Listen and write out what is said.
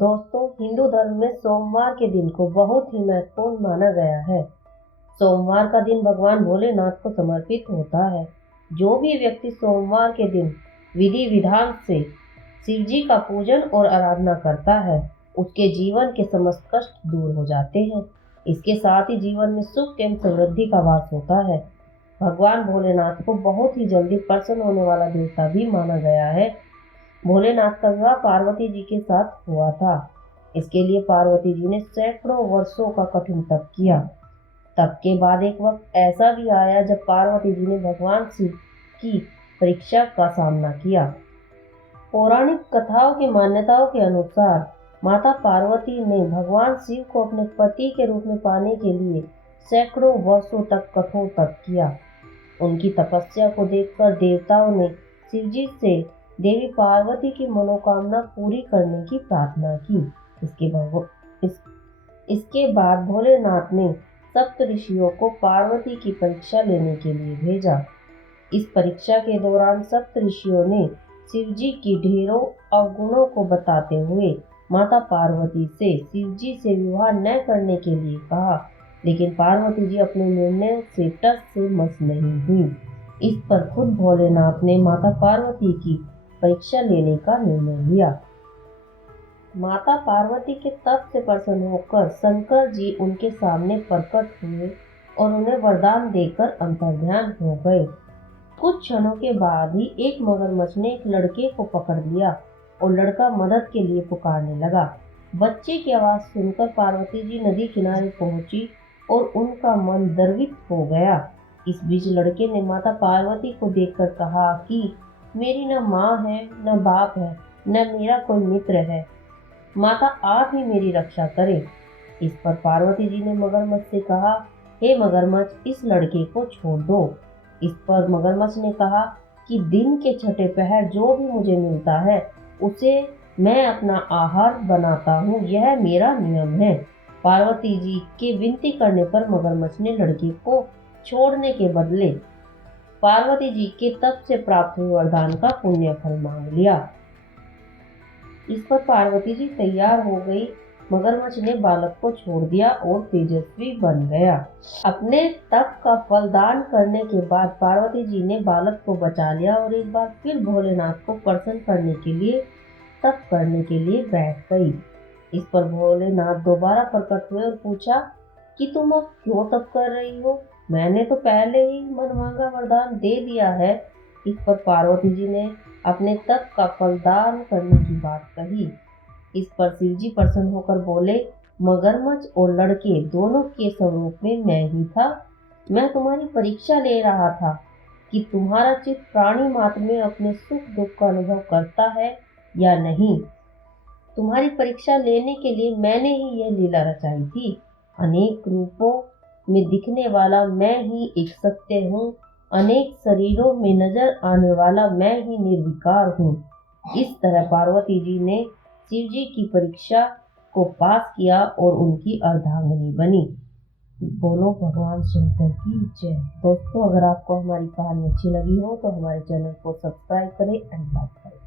दोस्तों, हिंदू धर्म में सोमवार के दिन को बहुत ही महत्वपूर्ण माना गया है। सोमवार का दिन भगवान भोलेनाथ को समर्पित होता है। जो भी व्यक्ति सोमवार के दिन विधि विधान से शिव जी का पूजन और आराधना करता है, उसके जीवन के समस्त कष्ट दूर हो जाते हैं। इसके साथ ही जीवन में सुख एवं समृद्धि का वास होता है। भगवान भोलेनाथ को बहुत ही जल्दी प्रसन्न होने वाला देवता भी माना गया है। भोलेनाथ का विवाह पार्वती जी के साथ हुआ था। इसके लिए पार्वती जी ने सैकड़ों वर्षों का कठिन तप किया। तप के बाद एक वक्त ऐसा भी आया जब पार्वती जी ने भगवान शिव की परीक्षा का सामना किया। पौराणिक कथाओं की मान्यताओं के अनुसार माता पार्वती ने भगवान शिव को अपने पति के रूप में पाने के लिए सैकड़ों वर्षों तक कठोर तप किया। उनकी तपस्या को देखकर देवताओं ने शिवजी से देवी पार्वती की मनोकामना पूरी करने की प्रार्थना की। इसके बाद भोलेनाथ ने सप्त ऋषियों को पार्वती की परीक्षा लेने के लिए भेजा। इस परीक्षा के दौरान सप्त ऋषियों ने शिवजी की ढेरों अवगुणों को बताते हुए माता पार्वती से शिवजी से विवाह न करने के लिए कहा, लेकिन पार्वती जी अपने निर्णय से टस से मस नहीं हुई। इस पर खुद भोलेनाथ ने माता पार्वती की परीक्षा लेने का निर्णय लिया। माता पार्वती के तप से प्रसन्न होकर शंकर जी उनके सामने प्रकट हुए और उन्हें वरदान देकर अंतर्ध्यान हो गए। कुछ क्षणों के बाद ही एक मगरमच्छ ने एक लड़के को पकड़ लिया और लड़का मदद के लिए पुकारने लगा। बच्चे की आवाज सुनकर पार्वती जी नदी किनारे पहुंची और उनका मन द्रवित हो गया। इस बीच लड़के ने माता पार्वती को देखकर कहा कि मेरी न माँ है, न बाप है, न मेरा कोई मित्र है। माता आप ही मेरी रक्षा करें। इस पर पार्वती जी ने मगरमच्छ से कहा, हे मगरमच्छ, इस लड़के को छोड़ दो। इस पर मगरमच्छ ने कहा कि दिन के छठे पहर जो भी मुझे मिलता है उसे मैं अपना आहार बनाता हूँ, यह मेरा नियम है। पार्वती जी के विनती करने पर मगरमच्छ ने लड़के को छोड़ने के बदले पार्वती जी के तप से प्राप्त हुए वरदान का पुण्य फल मांग लिया। इस पर पार्वती जी तैयार हो गई। मगरमच्छ ने बालक को छोड़ दिया और तेजस्वी बन गया। अपने तप का फल दान करने के बाद पार्वती जी ने बालक को बचा लिया और एक बार फिर भोलेनाथ को प्रसन्न करने के लिए तप करने के लिए बैठ गई। इस पर भोलेनाथ दोबारा प्रकट हुए और पूछा कि तुम अब क्यों तप कर रही हो? मैंने तो पहले ही मनमांगा वरदान दे दिया है। इस पर पार्वती जी ने अपने तप का फल दान करने की बात कही। इस पर शिवजी प्रसन्न होकर बोले, मगरमच्छ और लड़के दोनों के स्वरूप में मैं ही था। मैं तुम्हारी परीक्षा ले रहा था कि तुम्हारा चित्त प्राणी मात्र में अपने सुख दुख का अनुभव करता है या नहीं। तुम्हारी परीक्षा लेने के लिए मैंने ही यह लीला रचाई थी। अनेक रूपों में दिखने वाला मैं ही एक सत्य हूँ। अनेक शरीरों में नजर आने वाला मैं ही निर्विकार हूँ। इस तरह पार्वती जी ने शिव जी की परीक्षा को पास किया और उनकी अर्धांगिनी बनी। बोलो भगवान शंकर की जय। दोस्तों, अगर आपको हमारी कहानी अच्छी लगी हो तो हमारे चैनल को सब्सक्राइब करें एंड लाइक करें।